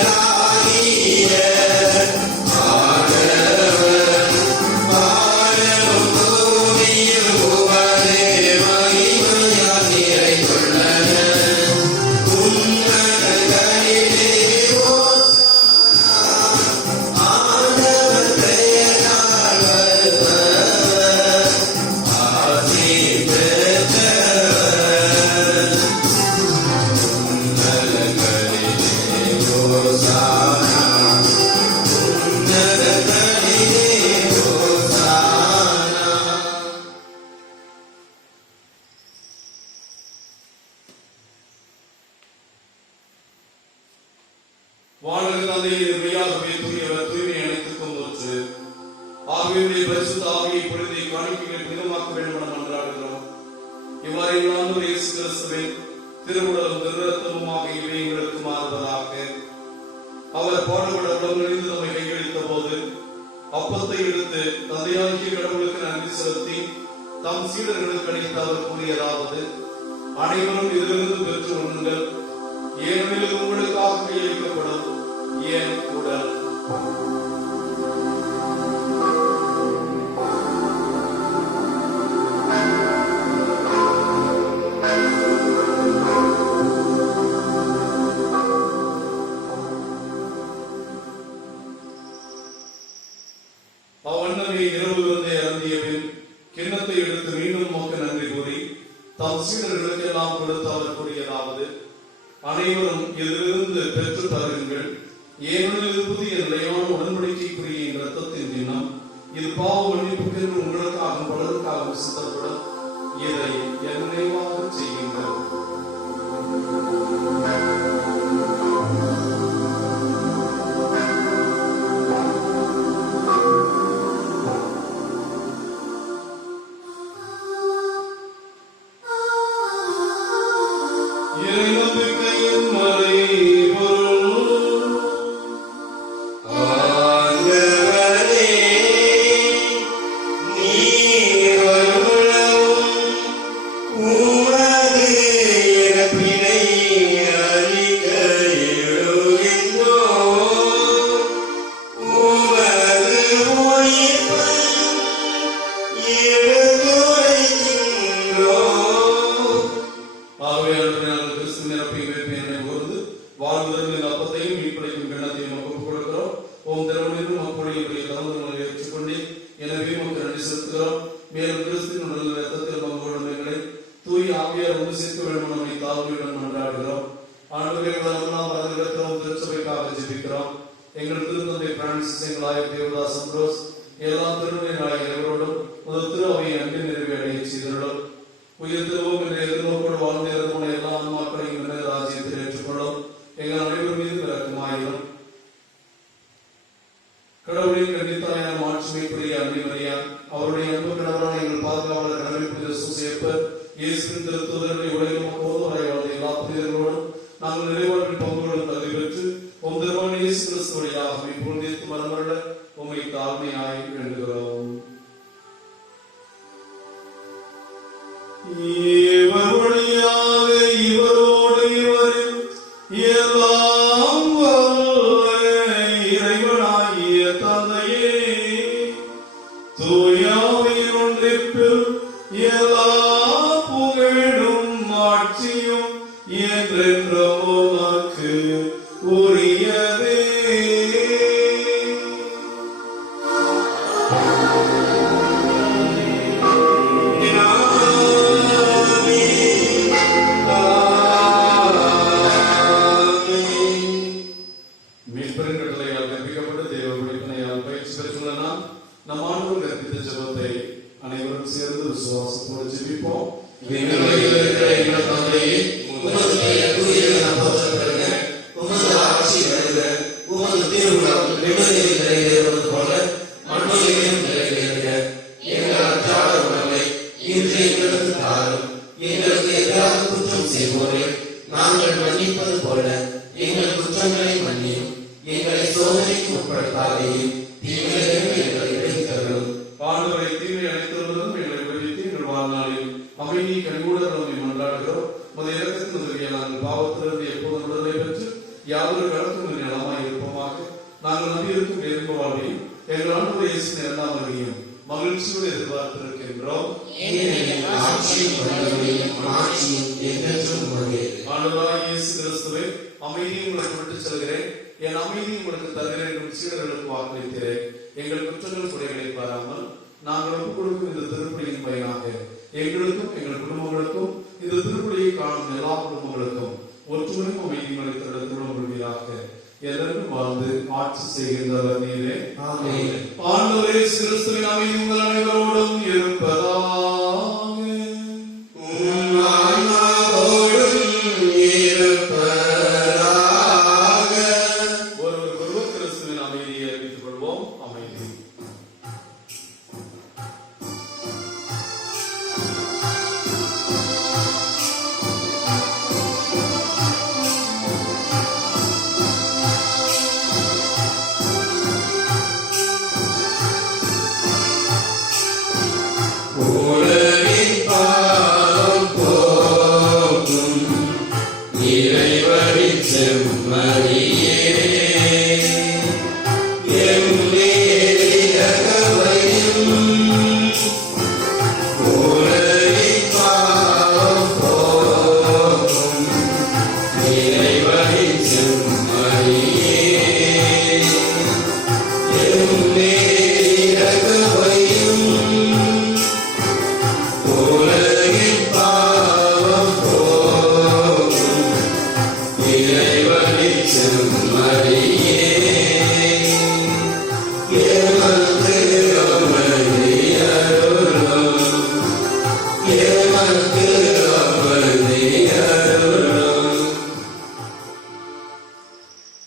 ஆண்டவர் வானம் பூமியில் உமது மகிமையால் நிறைந்துள்ளன. உன்னதங்களிலே ஓசானா, ஆண்டவர் பெயரால் வருபவர் ஆசி பெற்றவர். உன்னதங்களிலே ஓசானா, உன்னதங்களிலே ஓசானா. வானக தந்தையே, மெய்யாகவே தூயவர், தூய்மை அனைத்துக்கும் ஊற்று. ஆவியுடைய பரிசுத்த ஆவியை பொழுதை காணிக்கைகளை புனிதமாக்க வேண்டும் என மன்றாடுகிறோம். இவ்வாறு எங்கள் ஆண்டவர் இயேசு கிறிஸ்துவின் திருவுடலும் திருரத்தமுமாக இவை எங்களுக்கு மாறுவதாக. அவர் பாடுபட உடம்புகளிலிருந்து நம்மை கையளித்த போது அப்பத்தை எடுத்து தந்தையாகிய கடவுளுக்கு நன்றி செலுத்தி தம் சீடர்களுக்கு அளித்து அவர் கூறியதாவது: அனைவரும் இதிலிருந்து பெற்று உண்ணுங்கள், ஏனெனில் உங்களுக்காக கையளிக்கப்படும் என் உடல். அவ்வண்ணமே இரவு வந்து இறந்திய பின் கிண்ணத்தை எடுத்து மீண்டும் நோக்க நன்றி கூறி தம் சீடர்களுக்கு எல்லாம் கொடுத்து அவர் கூறியதாவது: அனைவரும் இதிலிருந்து பெற்று தருங்கள், ஏனெனில் இது புதிய நிலையான உடன்படிக்கைக்குரிய என் இரத்தத்தின் தினம். இது பாவ மன்னிப்புக்கென்று உங்களுக்காகவும் பலருக்காகவும் சித்தப்படும். இதை என் நினைவாக செய்யுங்கள். இறைநம்பிக்கையின் மறைபொருள். ஆண்டவரே, நீர் வருமளவும் உமது இறப்பினை அறிக்கையிடுகின்றோம். உமது உயிர்ப்பையும் எடுத்துரைக்கின்றோம். ஆகவே நாங்கள் கிறிஸ்து நிரப்பி என்னை கூர்ந்து வாழ்வதற்கு அப்பத்தையும் மீட்படைக்கும் கிண்ணத்தையும் ஒப்புக் கொடுக்கிறோம். ஓம் திருமணிலும் அப்படியுடைய தகுந்தங்களை ஏற்றுக்கொண்டு எனவே நமக்கு நன்றி செலுத்துகிறோம். மேலும் கிறிஸ்துவின் உடல் ரத்தத்தில் பங்குகளை தூய் ஆவியார் ஒன்று சேர்க்க வேண்டும் நம்மை தாழ்மையுடன் மன்றாடுகிறோம். ஆண்டுகளெல்லாம் வரவிருக்கிறோம். திருச்சபைக்காக ஜெபிக்கிறோம். எங்கள் திருத்தந்தை பிரான்சிஸ், எங்கள் ஆயர் தேவதாஸ் அம்ப்ரோஸ், எல்லா திருநிலை நாயகர்களோடும் முதல் திரு அவையை அன்பின் நிறைவை அடைய செய்துள்ளோம். உயிர் திருவோம் என்ற எதிர்நோக்கோடு வாழ்ந்து இறந்துள்ள எல்லா ஆன்மாக்களையும் ராஜ்யத்தில் ஏற்றுக்கொள்ளும். எங்கள் அனைவர் மீது இரக்கமாயிரும். கடவுளின் கண்டித்தாயான மாட்சிமைக்குரிய அன்னை மரியா, அவருடைய அன்பு கணவரான எங்கள் பாதுகாவலர் கடவுள் புனித சூசேப்பர், இயேசுவின் திருத்தூதர்களை உலகில் மக்களோடு வரை வாழ்ந்த எல்லா புனிதர்களோடும் நாங்கள் நிறைவாழ்வில் பங்குகளும் தகுதி பெற்று உம் திருமகன் இயேசு கிறிஸ்து வழியாக புகழ்ந்தேத்து மரமருள உம்மை தாழ்மையாய் வேண்டுகிறோம். இவர் வழியாக இவரோடு இவரில் எல்லாம் வல்ல இறைவனாகிய தந்தையே, தூயாவின் ஒன்றிப்பில் எல்லா புகழும் ஆட்சியும் என்றென்றும் உமக்கு உரியதே. நம் ஆண்டவர் கற்பித்த ஜெபத்தை அனைவரும் சேர்ந்து விசுவாசத்தோடு ஜெபிப்போம். விண்ணுலகில் இருக்கிற எங்கள் தந்தையே, உமது பெயர் தூயது என போற்றப்படுக. உமது ஆட்சி வருக. உமது திருவுளம் விண்ணுலகில் நிறைவேறுவது போல ஆண்டவரை தீமை அனைத்திலிருந்தும் எங்களை விடுவித்து எங்கள் வாழ்நாளில் அமைதி கண்கூட நம்மை மன்றாடுகிறோம். உமது இரக்கத்தின் உதவியை நாங்கள் பாவத்திலிருந்து எப்போதும் விடுதலை பெற்று யாதொரு கடத்தும் நலமாய் இருப்போமாக. நாங்கள் நம்பியிருக்கும் எறும்பு வாழ்வையும் எங்கள் ஆண்டவர் இயேசுவின் இரண்டாம் வருகையும் மகிழ்ச்சியோடு எதிர்பார்த்திருக்கின்றோம். ஆண்டவராகிய இயேசு கிறிஸ்துவே, அமைதியை உங்களுக்கு விட்டுச் செல்கிறேன், என் அமைதியை உங்களுக்கு தருகிறேன் என்று சீடர்களுக்கு வாக்களிக்கிறேன். எங்கள் குற்றங்கள் குறைகளை பாராமல் நாங்கள் ஒப்புக் கொடுக்கும் இந்த திருப்பலியின் பயனாக எங்களுக்கும் எங்கள் குடும்பங்களுக்கும் இந்த திருப்பலியை காணும் எல்லா குடும்பங்களுக்கும் ஒற்றுமையும் அமைதியும் அளித்த திருவிழாக எல்லாரும் வாழ்ந்து ஆட்சி செய்கின்றவர் நீரே. ஆண்டவரே, கிறிஸ்துவின் அமைதி உங்கள் அனைவரோடும் இருப்பதாக. ஒருவர் கிறிஸ்துவின் அமைதியை அறிவித்துக் கொள்வோம். அமைதி.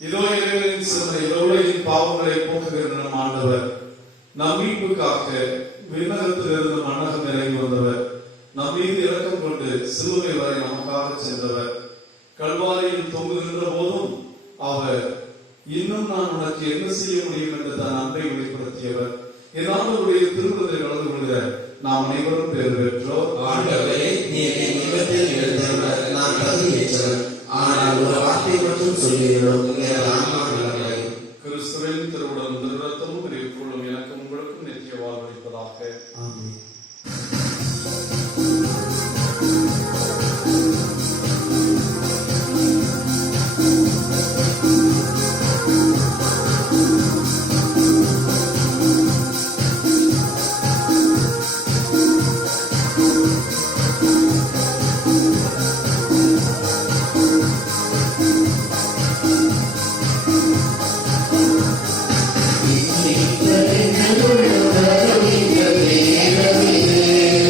இதோ இறைவனின் சிறுமை, இதோ உலகின் பாவங்களை போக்குகின்ற நம் ஆண்டவர், நம் மீட்புக்காக விண்ணகத்திலிருந்து மண்ணகம் இறங்கி வந்தவர், நம் மீது இரக்கம் கொண்டு சிலுவை வரை நமக்காக சென்றவர், கல்வாரியில் தொங்குகின்ற போதும் அவர் இன்னும் நான் உனக்கு என்ன செய்ய முடியும் என்று தன் அன்பை வெளிப்படுத்தியவர். ஏதாவுடைய திருமணத்தில் கலந்து கொள்கிற நாம் அனைவரும் பேர் பெற்றோர். ஆண்டவரே, நீர் என் நிமித்தத்தில் எழுந்தவர், நான் தகுதியற்றவர். ஆனால் ஒரு வார்த்தை மட்டும் சொல்லிவிடும், என் ஆன்மா நலமடையும். கிறிஸ்துவின் திருவுடலும் திருரத்தமும் இருக்குள்ளும் எனக்கும் உங்களுக்கும் நித்திய வாழ்வளிப்பதாக. ஆமென். Amen.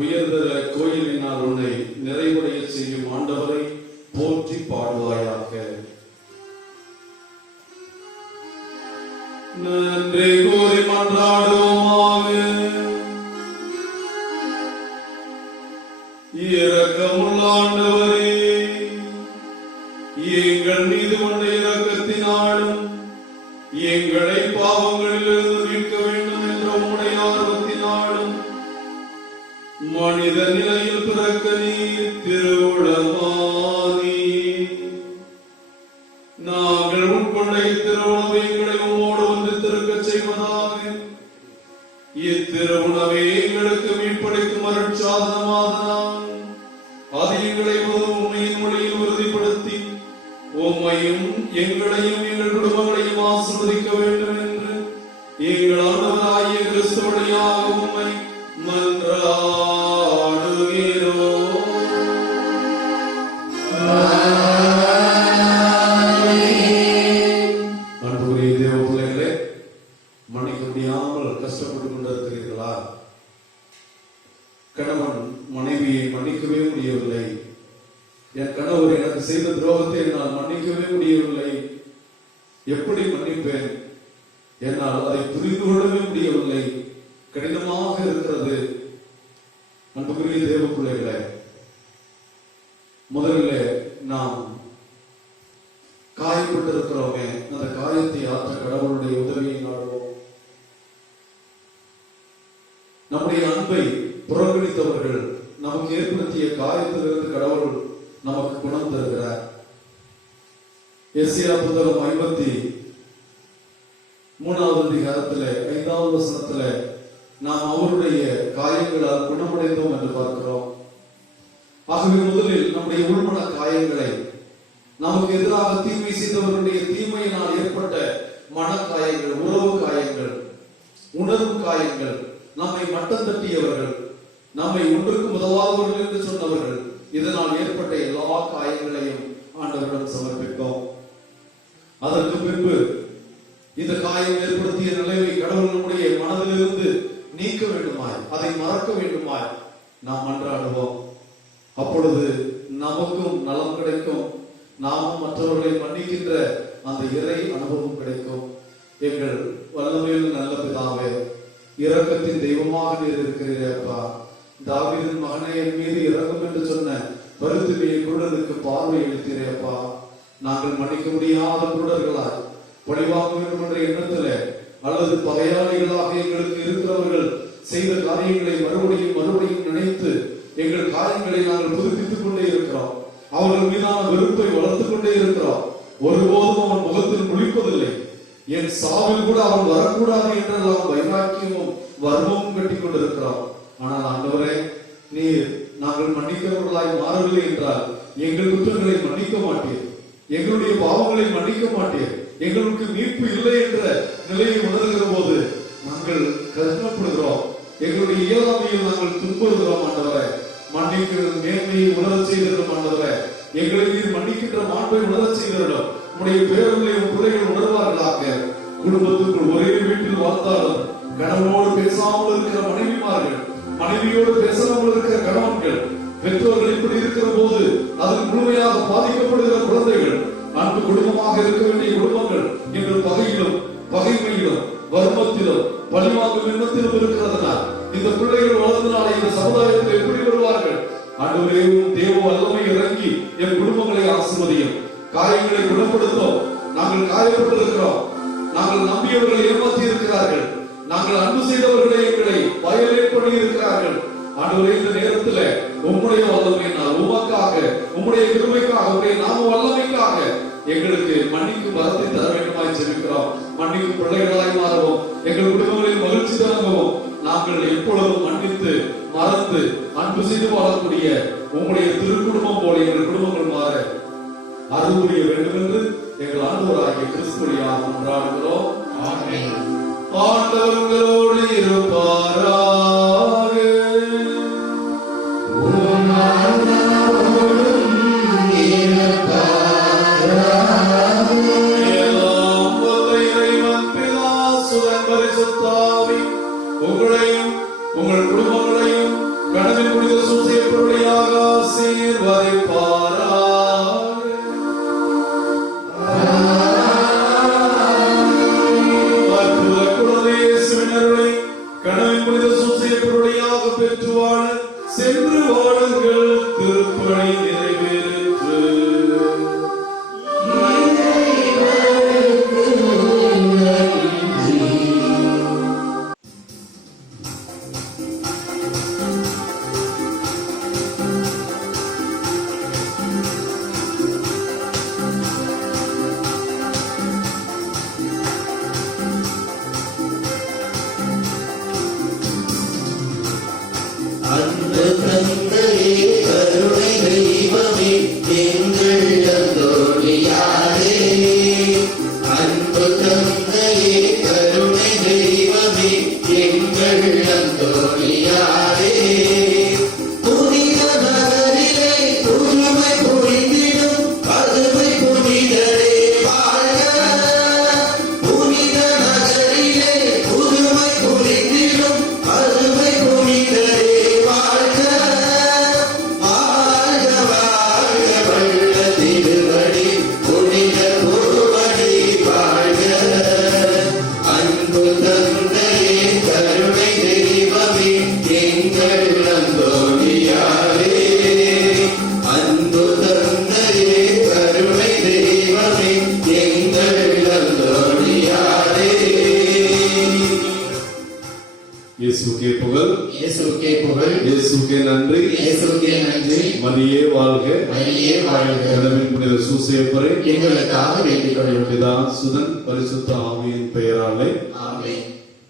உயர்தர கோயிலினால் உன்னை நிறைவுடைய செய்யும் ஆண்டவரை போற்றி பாடுவாயாக. நன்றி கூறி மன்றாடுவோமாக. இரக்கமுள்ள ஆண்டவரே, எங்கள் மீது கொண்ட இரக்கத்தினாலும் எங்களை பாவங்களிலிருந்து மீட்க வேண்டும் என்ற உம்முடைய ஆர்வத்தினாலும் மனித நிலையில் பிறக்க நீர் திருவுளமானி. நாங்கள் உட்கொண்ட இத்திருவுணவை எங்களை உம்மோடு வந்து திருக்க செய்வதாக. இத்திருவுணவை எங்களுக்கு மீட்பளிக்கும் அருட்சாதனமாதனால் அது எங்களை உண்மையின் மொழியில் உறுதிப்படுத்தி உம்மையும் எங்களையும் எங்கள் குடும்பங்களையும் ஆசீர்வதிக்க வேண்டும் என்று எங்கள் ஆண்டவராகிய கிறிஸ்து வழியாக உம்மை மன்றாடுகிறோம். அன்புக்குரிய தேவ பிள்ளைகளே, மன்னிக்க முடியாமல் கஷ்டப்பட்டு கொண்டிருக்கிறீர்களா? கணவன் மனைவியை மன்னிக்கவே முடியவில்லை. என் கணவர் எனக்கு செய்த துரோகத்தை என்னால் மன்னிக்கவே முடியவில்லை. எப்படி மன்னிப்பேன்? என்னால் அதை புரிந்து கொள்ளவே முடியவில்லை. கடினமாக இருக்கிறது. அன்புக்குரிய தேவ பிள்ளைகளே, முதலில் நாம் காயப்பட்டிருக்கிறோமே, அந்த காயத்தை ஆற்ற கடவுளுடைய உதவியை நாடுவோம். நம்முடைய அன்பை புறக்கணித்தவர்கள் நமக்கு ஏற்படுத்திய காயத்திலிருந்து கடவுள் நமக்கு குணம் தருகிறார். எஸ்ஐயா புத்தகம் 53வது அதிகாரத்திலே 5வது வசனத்திலே நாம் அவருடைய காயங்களால் குணமடைந்தோம் என்று பார்க்கிறோம். ஆகவே முதலில் நம்முடைய உள்மன காயங்களை, நமக்கு எதிராக தீமை செய்தவர்களுடைய தீமையினால் ஏற்பட்ட மனக்காயங்கள், உறவு காயங்கள், உணர்வு காயங்கள், நம்மை மட்டம் தட்டியவர்கள், நம்மை ஒன்றுக்கு உதவாதவர்கள் என்று சொன்னவர்கள், இதனால் ஏற்பட்ட எல்லா காயங்களையும் ஆண்டவரிடம் சமர்ப்பித்தோம். அதற்கு பின்பு இந்த காயம் ஏற்படுத்திய நிலையை கடவுள் நம்முடைய மனதிலிருந்து நீக்க வேண்டுமாய், அதை மறக்க வேண்டுமாய் நாம் மன்றாடுவோம். அப்பொழுது நமக்கும் நலம் கிடைக்கும், நாமும் மற்றவர்களை மன்னிக்கின்ற அந்த இறை அனுபவம் கிடைக்கும். எங்கள் வல்லமையில் நல்ல பிதாவே, இரக்கத்தின் தெய்வமாக நீர் இருக்கிறீரப்பா. தாவீதின் மகனே, என் மீது இரக்கம் என்று சொன்ன பருத்துமையை குருடனுக்கு பார்வை அளித்தீரப்பா. நாங்கள் மன்னிக்க முடியாத குருடர்களாய், பழிவாங்க வேண்டும் என்ற எண்ணத்திலே அல்லது பகையாளிகளாக எங்களுக்கு இருக்கிறவர்கள் செய்த காரியங்களை மறுபடியும் நினைத்து எங்கள் காரியங்களை நாங்கள் புதுப்பித்துக் கொண்டே இருக்கிறோம். அவர்கள் மீதான வெறுப்பை வளர்த்துக் கொண்டே இருக்கிறோம். ஒருபோதும் அவன் முகத்தில் முழிப்பதில்லை. என் சாவில் கூட அவன் வரக்கூடாது என்றெல்லாம் வைராக்கியமும் வர்மமும் கட்டி கொண்டிருக்கிறோம். ஆனால் ஆண்டவரே, நீர் நாங்கள் மன்னிக்கிறவர்களாய் மாறவில்லை என்றால் எங்கள் குற்றங்களை மன்னிக்க மாட்டீர், எங்களுடைய பாவங்களை மன்னிக்க மாட்டீர். எங்களுக்கு மீட்பு இல்லை என்ற நிலையை உணர்கிற போது நாங்கள் கஷ்டப்படுகிறோம். எங்களுடைய இயலாமையில் நாங்கள் துன்புறுகிறோம். ஆண்டவரே, மன்னிக்கிற மேன்மையை உணரச் செய்திருக்கும். ஆண்டவரே, எங்களை நீர் மன்னிக்கின்ற மாண்பை உணரச் செய்திருக்கும். உடைய பேரங்களை பிள்ளைகள் உணர்வார்களாக. குடும்பத்துக்குள் ஒரே வீட்டில் வாழ்ந்தாலும் கணவனோடு பேசாமல் இருக்கிற மனைவிமார்கள், மனைவியோடு பேசாமல் இருக்கிற கணவன்கள், பெற்றோர்கள் இப்படி இருக்கிற போது அதில் முழுமையாக பாதிக்கப்படுகிற குழந்தைகள், அன்பு குடும்பமாக இருக்க வேண்டிய குடும்பங்கள் இன்று பகையிலும் பகைமையிலும் வர்மத்திலும் பழிவாங்கும் எண்ணத்திலும் இருக்கிறதுனால் இந்த பிள்ளைகள் வளர்ந்தனால இந்த சமுதாயத்தில் எப்படி வருவார்கள்? ஆண்டவரே, தேவ வல்லமை இறங்கி என் குடும்பங்களை ஆசீர்வதியும், காயங்களை குணப்படுத்தும். நாங்கள் காயப்பட்டிருக்கிறோம், நாங்கள் நம்பியவர்களை ஏமாற்றி இருக்கிறார்கள், நாங்கள் அன்பு செய்தவர்களை எங்களை வயலேட் பண்ணி இருக்கிறார்கள். ஆண்டவரே, இந்த நேரத்தில் உம்முடைய வல்லமையினால், உமக்காக, உம்முடைய கிருபைக்காக, உம்முடைய நாம வல்லமைக்காக எங்களுக்கு மன்னிக்கும் வரத்தை தர வேண்டுமாய் ஜெபிக்கிறோம். மன்னிக்கும் பிள்ளைகளாய் மாறவும், எங்கள் குடும்பங்களில் மகிழ்ச்சி தரங்கவும், நாங்கள் எப்பொழுதும் மன்னித்து மறந்து அன்பு செய்து வாழக்கூடிய உம்முடைய திருக்குடும்பம் போல எங்கள் குடும்பங்கள் மாற அருள் புரிய வேண்டும் என்று எங்கள் ஆண்டவராகிய கிறிஸ்துவியாக மன்றாடுகிறோம். ஆமென். ஆண்டவர் உங்களோடு இருப்பாராக. உங்களையும் உங்கள் குடும்பங்களையும் கடமை புனித சூசையப்பருடையாக ஆசீர்வதிப்பாராக. அற்புத குழந்தை இயேசுவின் அருளை கனவின் புனித சூசையப்பருடையாக பெற்று வாழ சென்று வாழுங்கள். திருப்பணி நிறைவேற்று. அன்பு தந்தையே கருணை தெய்வமே எங்கள் அந்தோணியாரே. அன்பு தந்தையே கருணை தெய்வமே எங்கள் அந்தோணியாரே. புனித நகரிலே புதுமை பொழிந்திடும் பதுமை புனிதரே வாழ்க. புனித நகரிலே புதுமை பொழிந்திடும் பதுமை புனிதரே வாழ்க. வாழ்க வாழ்க வல்ல திருவடி புனித குருவடி வாழ்க. அன்பு தந்தையே கருணை தெய்வமே எங்கள் அந்தோணியாரே. அன்பு தந்தையே கருணை தெய்வமே எங்கள் அந்தோணியாரே. இயேசுக்கே புகழ், இயேசுக்கே புகழ், இயேசுக்கே நன்றி. இயேசுக்கே நன்றி. மரியே வாழ்க. மரியே வாழ்க. கனவின் புனித சூசையப்பரே எங்களுக்காக வேண்டிக் கொள்ளும். பிதா சுதன் பரிசுத்த ஆவியின் பெயராலே ஆமென்.